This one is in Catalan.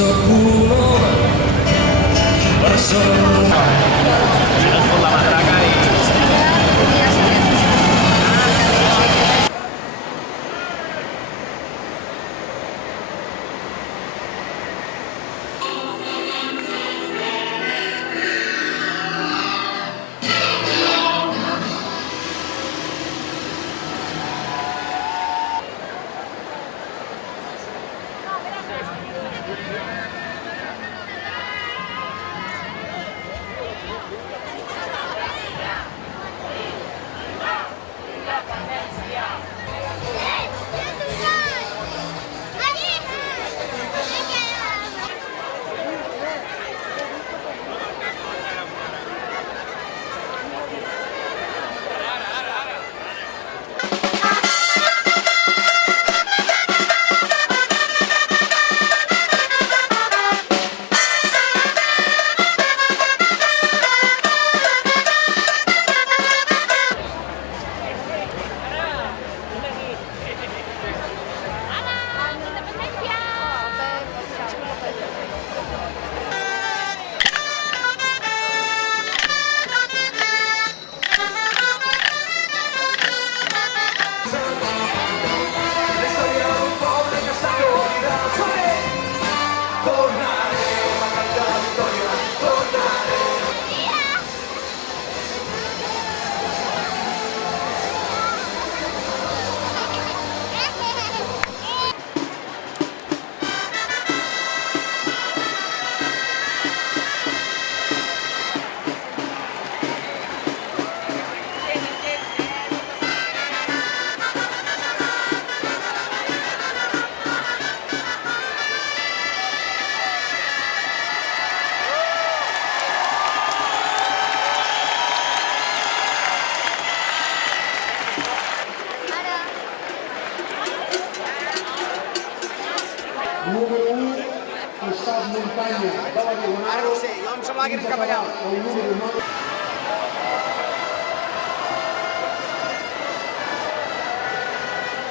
Sepuluh bersemua con la matraca y número 1, Costat Muntanya de la Diagonal. Ara no ho sé, jo em semblava que eren cap allà. El número 9.